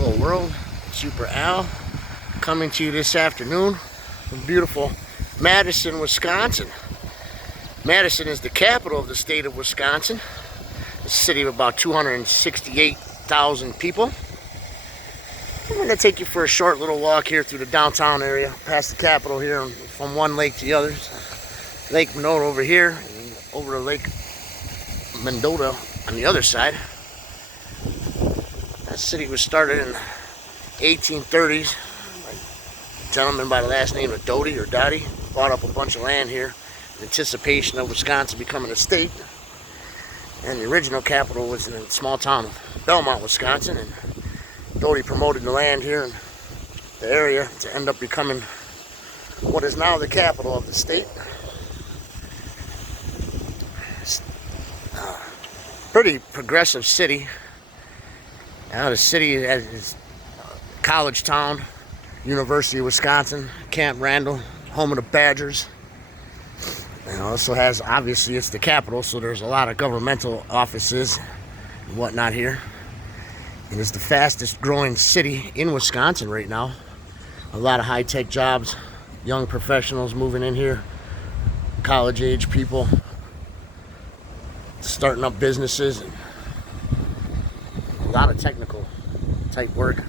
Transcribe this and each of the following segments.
Hello world, Super Al coming to you this afternoon from beautiful Madison, Wisconsin. Madison is the capital of the state of Wisconsin. A city of about 268,000 people. I'm going to take you for a short little walk here through the downtown area, past the Capitol here, from one lake to the other. Lake Mendota over here, and over to Lake Mendota on the other side. That city was started in the 1830s by a gentleman by the last name of Doty or Dottie. Bought up a bunch of land here in anticipation of Wisconsin becoming a state. And the original capital was in a small town of Belmont, Wisconsin. And Doty promoted the land here in the area to end up becoming what is now the capital of the state. It's a pretty progressive city. Now the city is college town, University of Wisconsin, Camp Randall, home of the Badgers. And also has, obviously it's the capital, so there's a lot of governmental offices and whatnot here. And it's the fastest growing city in Wisconsin right now. A lot of high-tech jobs, young professionals moving in here, college age people starting up businesses, and a lot of technical type work.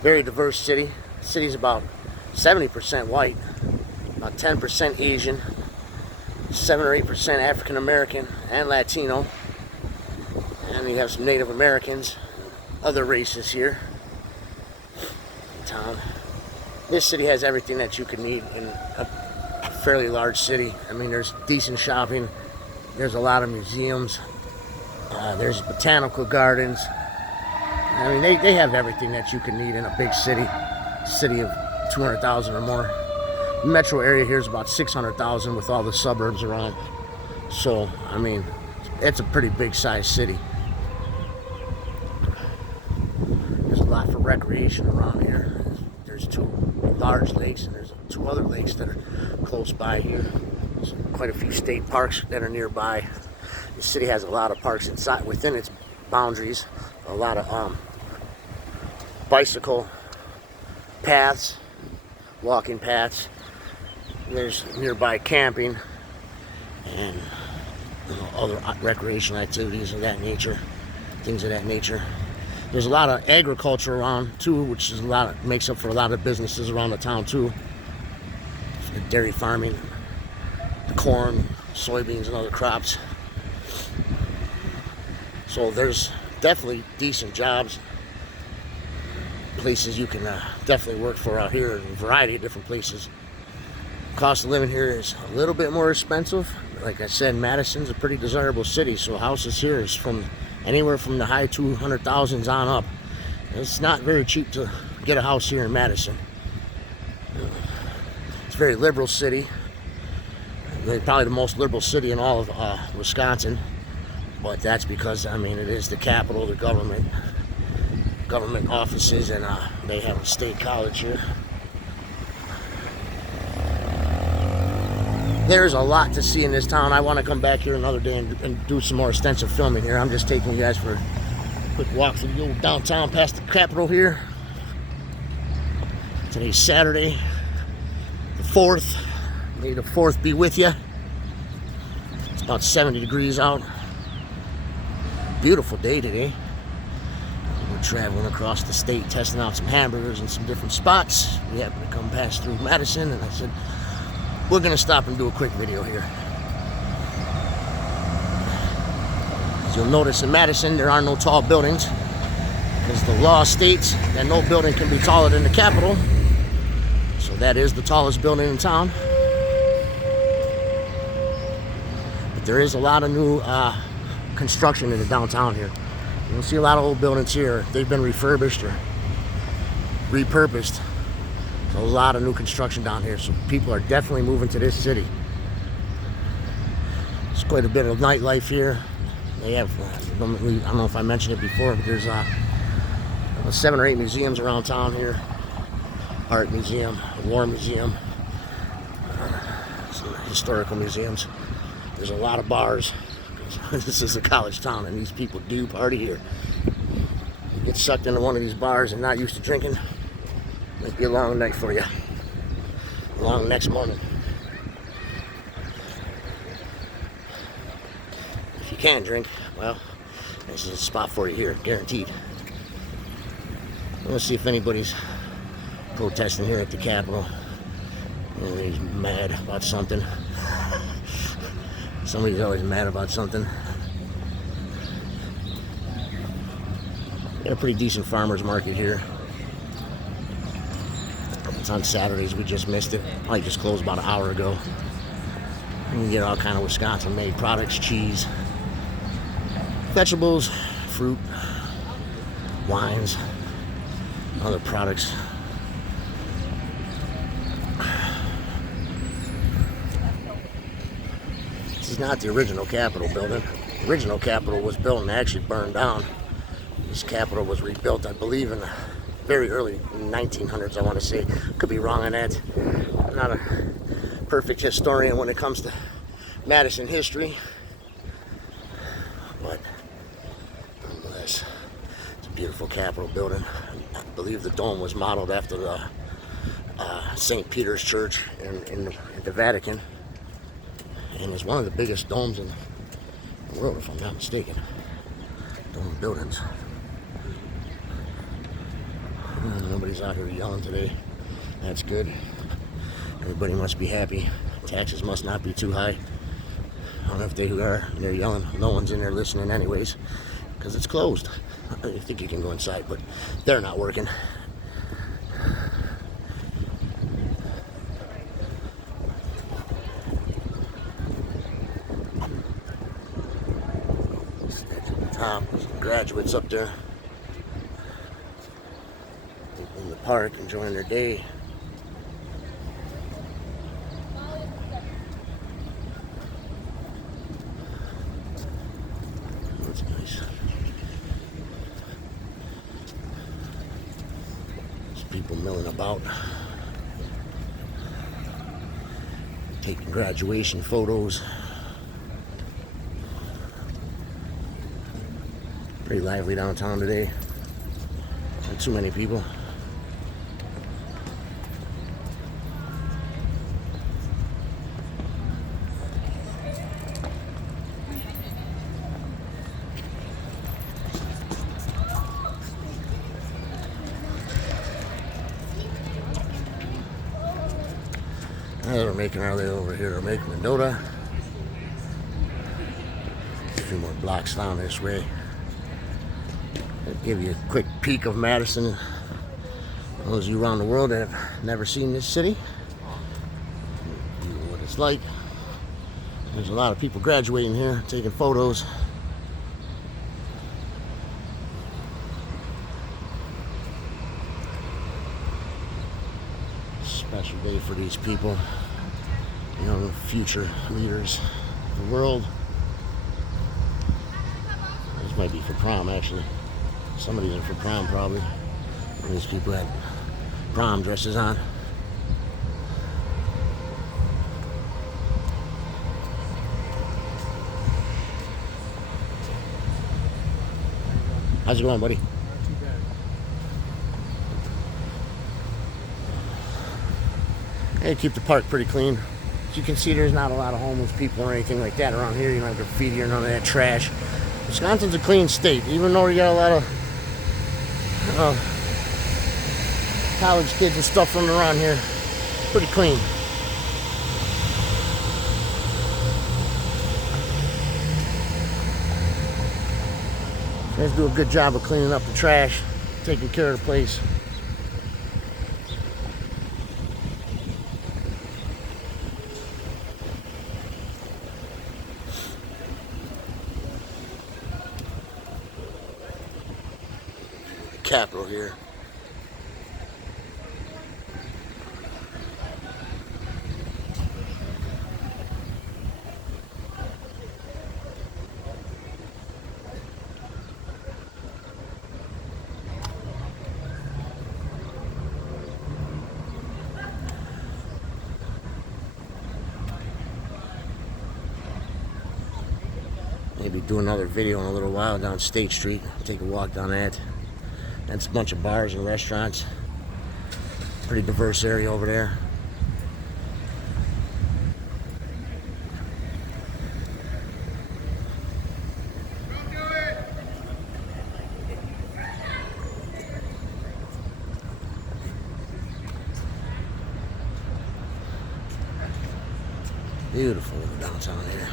Very diverse city. The city's about 70% white, about 10% Asian, 7 or 8% African American and Latino. And you have some Native Americans, other races here in town. This city has everything that you could need in a fairly large city. I mean, there's decent shopping, there's a lot of museums, there's botanical gardens. I mean, they have everything that you can need in a big city of 200,000 or more. The metro area here is about 600,000 with all the suburbs around. So, I mean, it's a pretty big sized city. There's a lot for recreation around here. There's 2 large lakes and there's 2 other lakes that are close by here. There's quite a few state parks that are nearby. The city has a lot of parks inside within its boundaries. A lot of bicycle paths, walking paths. There's nearby camping and other recreational activities of that nature, things of that nature. There's a lot of agriculture around too, which is makes up for a lot of businesses around the town too. Dairy farming, the corn, soybeans, and other crops. So there's definitely decent jobs, places you can definitely work for out here in a variety of different places. Cost of living here is a little bit more expensive. Like I said, Madison's a pretty desirable city, so houses here is from anywhere from the high 200,000s on up. It's not very cheap to get a house here in Madison. It's a very liberal city. Probably the most liberal city in all of Wisconsin. But that's because, I mean, it is the capital of the government offices, and they have a state college here. There's a lot to see in this town. I want to come back here another day and do some more extensive filming here. I'm just taking you guys for a quick walk through the old downtown past the Capitol here. Today's Saturday, the 4th. May the 4th be with you. It's about 70 degrees out. Beautiful day today. We're traveling across the state, testing out some hamburgers in some different spots. We happened to come past through Madison, and I said, we're going to stop and do a quick video here. As you'll notice in Madison, there are no tall buildings, because the law states that no building can be taller than the Capitol. So that is the tallest building in town. But there is a lot of new construction in the downtown here. You'll see a lot of old buildings here. They've been refurbished or repurposed. There's a lot of new construction down here, so people are definitely moving to this city. There's quite a bit of nightlife here. They have, I don't know if I mentioned it before, but there's 7 or 8 museums around town here. Art museum, a war museum, some historical museums. There's a lot of bars. This is a college town, and these people do party here. get sucked into one of these bars and not used to drinking, might be a long night for you. A long next morning. If you can drink, well, this is a spot for you here, guaranteed. Let's see if anybody's protesting here at the Capitol. He's mad about something. Somebody's always mad about something. Got a pretty decent farmer's market here. It's on Saturdays. We just missed it. Probably just closed about an hour ago. And you get all kind of Wisconsin-made products, cheese, vegetables, fruit, wines, other products. This is not the original Capitol building. The original Capitol was built and actually burned down. This Capitol was rebuilt, I believe, in the very early 1900s, I want to say. Could be wrong on that. I'm not a perfect historian when it comes to Madison history. But nonetheless, it's a beautiful Capitol building. I believe the dome was modeled after the St. Peter's Church in the Vatican. And it's one of the biggest domes in the world, if I'm not mistaken. Dome buildings. Nobody's out here yelling today. That's good. Everybody must be happy. Taxes must not be too high. I don't know if they are. They're yelling. No one's in there listening anyways, because it's closed. I think you can go inside, but they're not working. Top, some graduates up there in the park enjoying their day. That's nice. There's people milling about, taking graduation photos. Pretty lively downtown today. Not too many people. They're making our way over here to make Mendota. A few more blocks down this way. I'll give you a quick peek of Madison. Those of you around the world that have never seen this city, you know what it's like. There's a lot of people graduating here, taking photos. Special day for these people, young future leaders of the world. This might be for prom, actually. Some of these are for prom, probably. These people had prom dresses on. How's it going, buddy? Not too bad. They keep the park pretty clean. As you can see, there's not a lot of homeless people or anything like that around here. You don't have graffiti or none of that trash. Wisconsin's a clean state, even though we got a lot of college kids and stuff running around here. Pretty clean. Guys do a good job of cleaning up the trash, taking care of the place. Capitol here. Maybe do another video in a little while down State Street. Take a walk down that. And it's a bunch of bars and restaurants. Pretty diverse area over there. Beautiful little downtown here.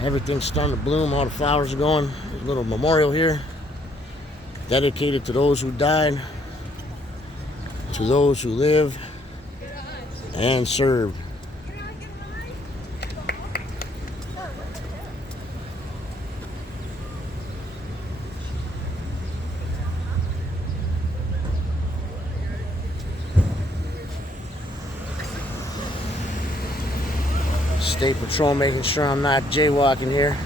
Everything's starting to bloom. All the flowers are going. There's a little memorial here dedicated to those who died, to those who live and served. State Patrol making sure I'm not jaywalking here.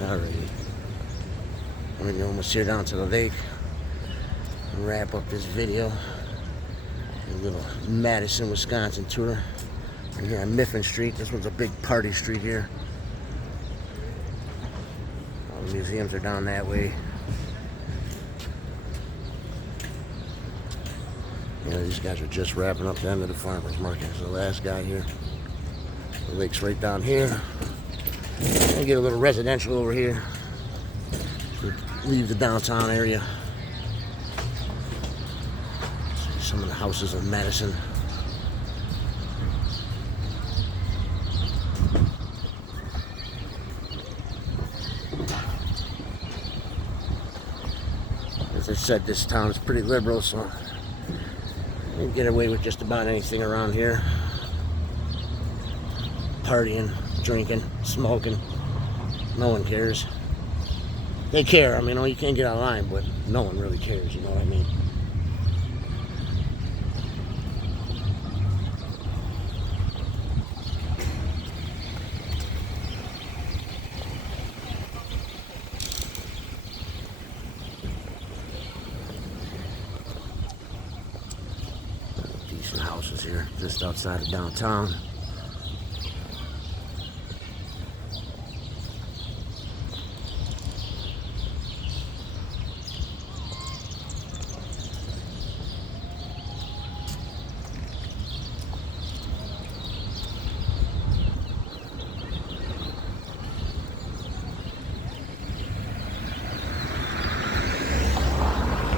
Alrighty. We're almost here down to the lake. Wrap up this video. A little Madison, Wisconsin tour. We're here on Mifflin Street. This one's a big party street here. All the museums are down that way. These guys are just wrapping up the end of the farmer's market. It's the last guy here. The lake's right down here. I get a little residential over here. Leave the downtown area. See some of the houses of Madison. As I said, this town is pretty liberal, so you can get away with just about anything around here. Partying, drinking, smoking. No one cares. They care. I mean, you can't get out of line, but no one really cares, you know what I mean? Decent houses here, just outside of downtown.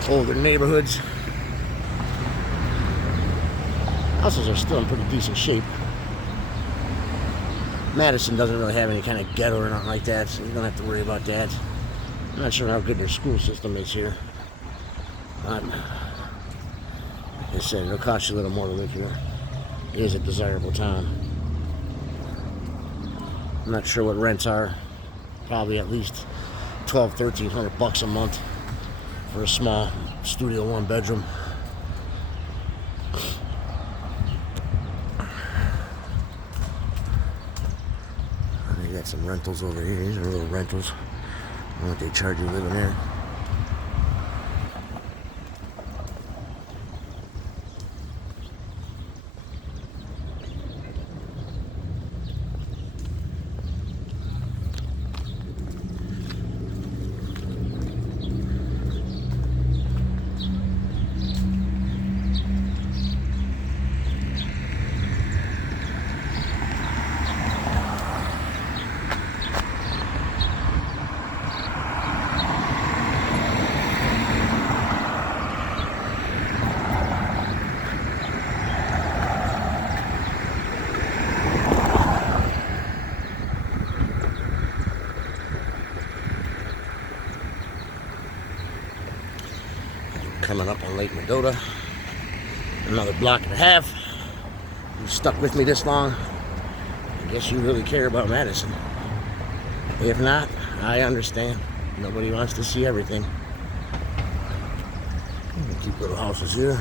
Older neighborhoods. Houses are still in pretty decent shape. Madison doesn't really have any kind of ghetto or nothing like that, so you don't have to worry about that. I'm not sure how good their school system is here. But, like I said, it'll cost you a little more to live here. It is a desirable town. I'm not sure what rents are. Probably at least $1,200-1,300 a month for a small studio 1-bedroom. They got some rentals over here. These are little rentals. I don't know what they charge you living there. Coming up on Lake Mendota. Another block and a half. You stuck with me this long, I guess you really care about Madison. If not, I understand. Nobody wants to see everything. Cute little houses here.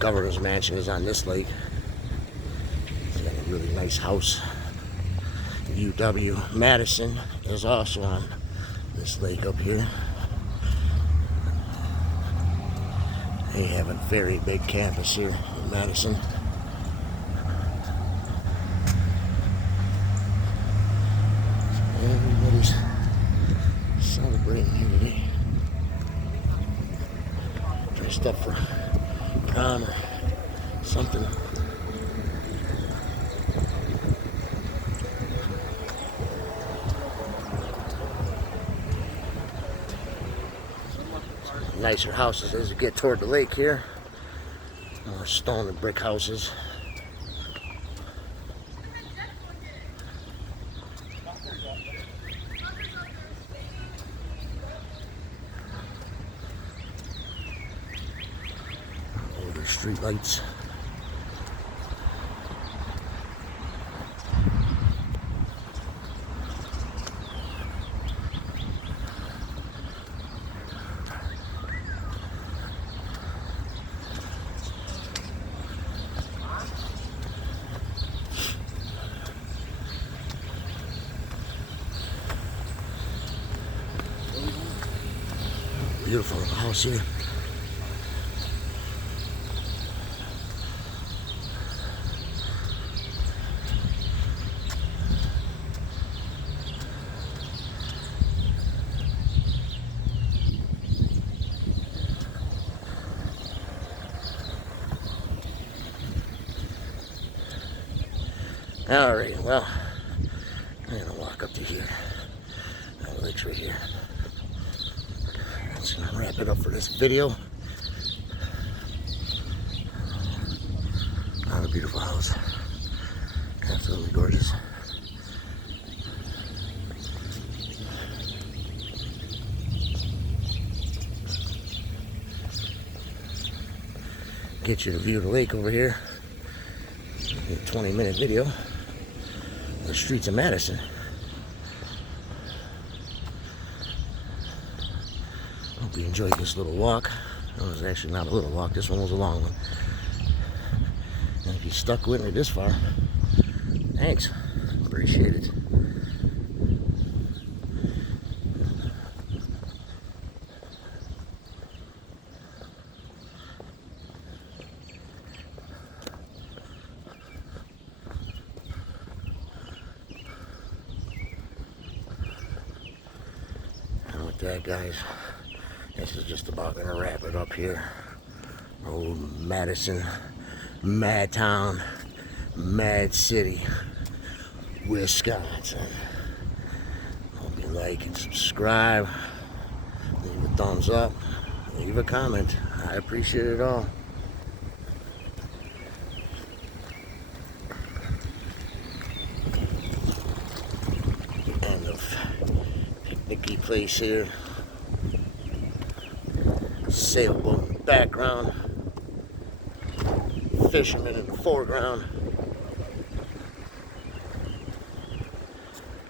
governor's mansion is on this lake. It's got a really nice house. UW Madison is also on this lake up here. They have a very big campus here in Madison. Everybody's celebrating here today. Dressed up for prom or something. Nicer houses as you get toward the lake here. More stone and brick houses. Older street lights. Beautiful house here. All right, well, I'm gonna walk up to here. The lake's right here. That's gonna wrap it up for this video. What a beautiful house. Absolutely gorgeous. Get you to view the lake over here. A 20-minute video. The streets of Madison. Hope you enjoyed this little walk. It was actually not a little walk, this one was a long one. And if you stuck with me this far, thanks. Appreciate it. And with that, guys, this is just about gonna wrap it up here. Old Madison, Mad Town, Mad City, Wisconsin. Hope you like and subscribe. Leave a thumbs up. Leave a comment. I appreciate it all. End of picnicky place here. Sailboat in the background, fishermen in the foreground.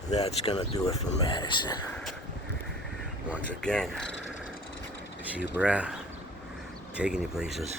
That's gonna do it for Madison. Once again, it's you, brah, taking you places.